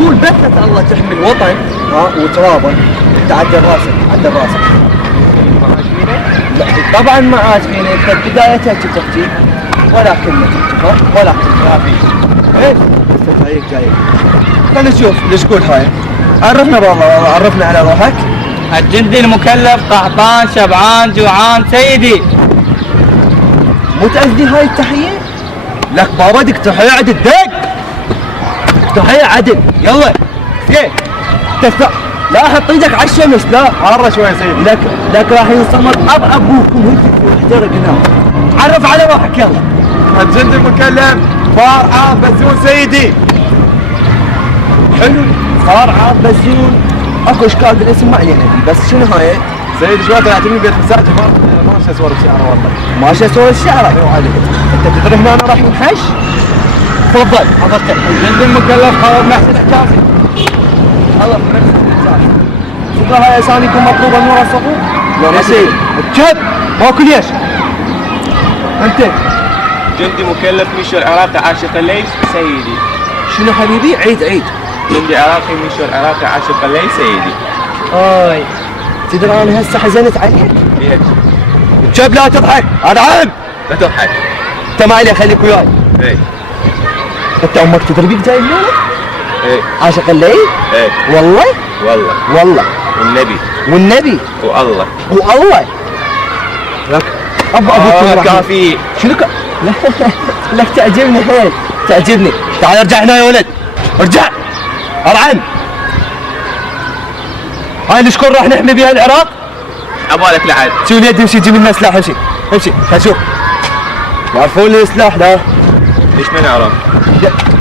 قول بس الله تحمي الوطن وترابه. انت عدل راسك عدل راسك. لا طبعا ما عاجبيني. انت بدايتها تحكي ولا كلمه تحكي ولا كلمه. ايش؟ هيك جاي. خلينا نشوف ليش تقول هاي. عرفنا والله عرفنا على روحك. الجندي المكلف قحطان شبعان جوعان سيدي. مو تأذي هاي التحية؟ لك بابا دك تحية عدل دق. تحية عدل يلا. زين. لا حط ايدك على الشمس لا. حارة شوي سيدي. لك راح ينصمت ابوكم هيك احترق هنا. عرف على روحك يلا. الجندي المكلف فار عاض بزون سيدي. حلو. فار عاض بزون. اكو اشكال بالاسم ما علينا بيه. بس شنو هاي؟ سيدي شوي تعتني بيت مساجد ما ماشي اسوار الشعر والله. ماشي اسوار الشعر. ايوه عليك. انت تدري هنا انا راح نحش؟ تفضل حضرتك. الجندي المكلف خالد محسن حجازي. الله محسن حجازي. شوف هاي اساميكم مطلوبه من ورا الصفوف؟ لا يا سيدي. كذب ماكو ليش؟ انت جندي مكلف ميشو العراقي عاشق الليل سيدي. شنو حبيبي؟ عيد. جندي عراقي ميشو العراقي عاشق الليل سيدي. هاي تدري انا هسه حزنت عليك؟ ليش؟ شب لا تضحك. انا عم. لا تضحك. انت ما عليك خليك وياي. ايه. انت امك تدري بيك جاي الليله؟ ايه. عاشق الليل؟ ايه. والله؟ والله. والنبي. والله. لك ابوك كافي. شنو لك تعجبني حيل. تعجبني. تعال ارجع هنا يا ولد. ارجع. ارعن. هاي الشكون راح نحمي بها العراق؟ عبالك لعد. شو اليد امشي جيب لنا سلاح. امشي خل شوف. يعرفون لي السلاح لا؟ ليش ما نعرف؟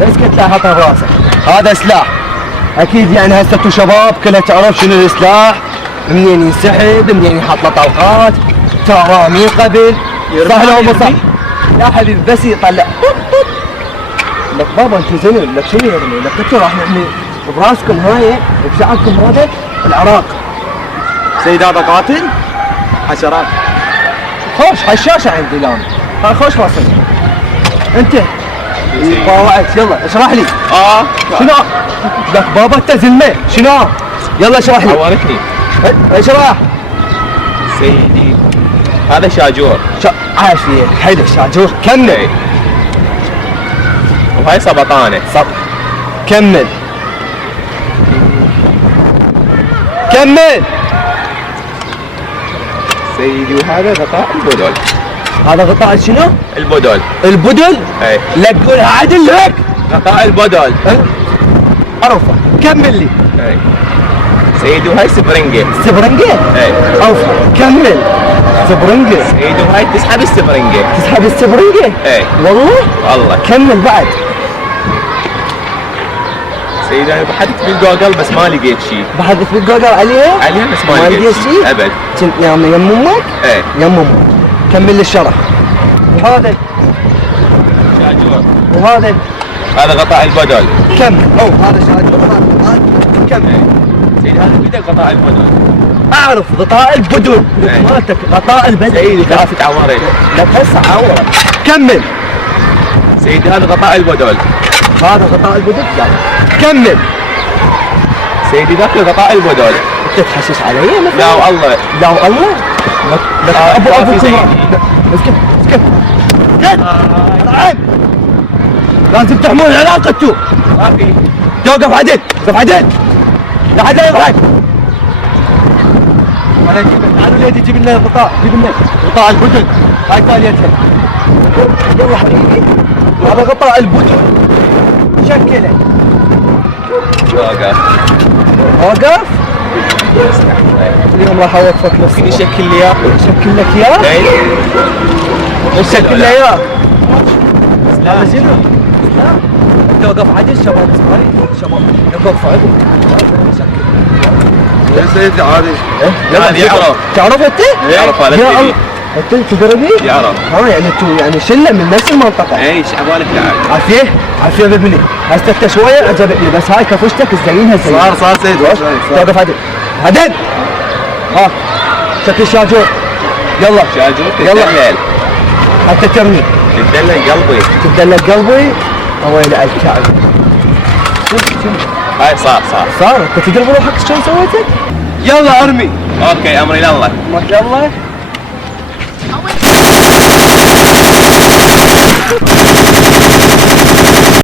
اسكت لا حطها براسك. هذا سلاح. اكيد يعني هسه انتم شباب كلها تعرف شنو السلاح، منين ينسحب، منين يحط له طلقات، ترامي قبل. سهل ولا صعب؟ لا حبيبي بس يطلع لك بابا انت زين. لك شنو يرمي؟ لك انتم راح نحمي براسكم هاي بشعبكم هذا العراق. سيد هذا قاتل حشرات. خوش حشاشه عندي الان. هاي خوش راسك. انت طاوعت يلا اشرح لي. شنو؟ لك بابا انت زلمه شنو؟ يلا اشرح لي. عورتني. اشرح. سيدي هذا شاجور. عافيه حلو شاجور. كمل. ايه. وهاي سبطانه. كمل. سيدي وهذا غطاء البدل. هذا غطاء شنو؟ البدل؟ ايه. لا تقولها عدل لك. غطاء البدل. عرفه. كمل لي. ايه. سيدي وهاي سبرنجة. ايه. عرفه. كمل. سبرنجة. سيدي وهاي تسحب السبرنجة. ايه. والله. كمل بعد. سيدي انا بحثت بالجوجل بس ما لقيت شيء. بحثت بالجوجل عليها بس ما لقيت شيء ابد. كنت يم امك؟ ايه. يم امك. كمل لي الشرح. وهذا شاجور. وهذا هذا غطاء البدل. كمل. هذا شاجور. هذا كمل. سيدي هذا بدل غطاء البدل. اعرف غطاء البدل. مالتك غطاء البدل. سيدي كافة عورك. لا هسه عورك. كمل. سيدي هذا غطاء البدل. هذا غطاء البدل. كمل. سيدي ذاك غطاء البدل. انت تحشش علي مثلا؟ لا والله. لا والله. لك ابو اسكت. العب. لازم تحمون العلاقة انتو. ما في. توقف عدل. لا حد لا يضحك. انا اجيب تعالوا ليدي جيب لنا غطاء. غطاء البدل. هاي تاليتها. يلا حبيبي. هذا غطاء البدل. شكله. واقف؟ اليوم راح اوقفك نفسي. ممكن يشكل لي اياه؟ شكل لك اياه؟ ايه. شكل لي اياه. لا شنو؟ لا انت وقف عدل شباب شباب وقف عدل. يا سيدي عادي. يلا يعرف. تعرف انت؟ يعرف هذا الفيديو. انت تدري؟ يعرف. يعني انتوا يعني شله من نفس المنطقه. ايش عبالك تعال. عافيه بابني. هسه انت شويه عجبتني بس هاي كفشتك زينها زين. صار سيد. توقف عدل. ها شكل شاجور. يلا شاجور تدلل. حتى ترمي. تدلل قلبي. قلبي. ويلي الكعب. شوف هاي صار. صار؟ انت تدري بروحك شلون سويتك؟ يلا ارمي. اوكي امري يلا. يلا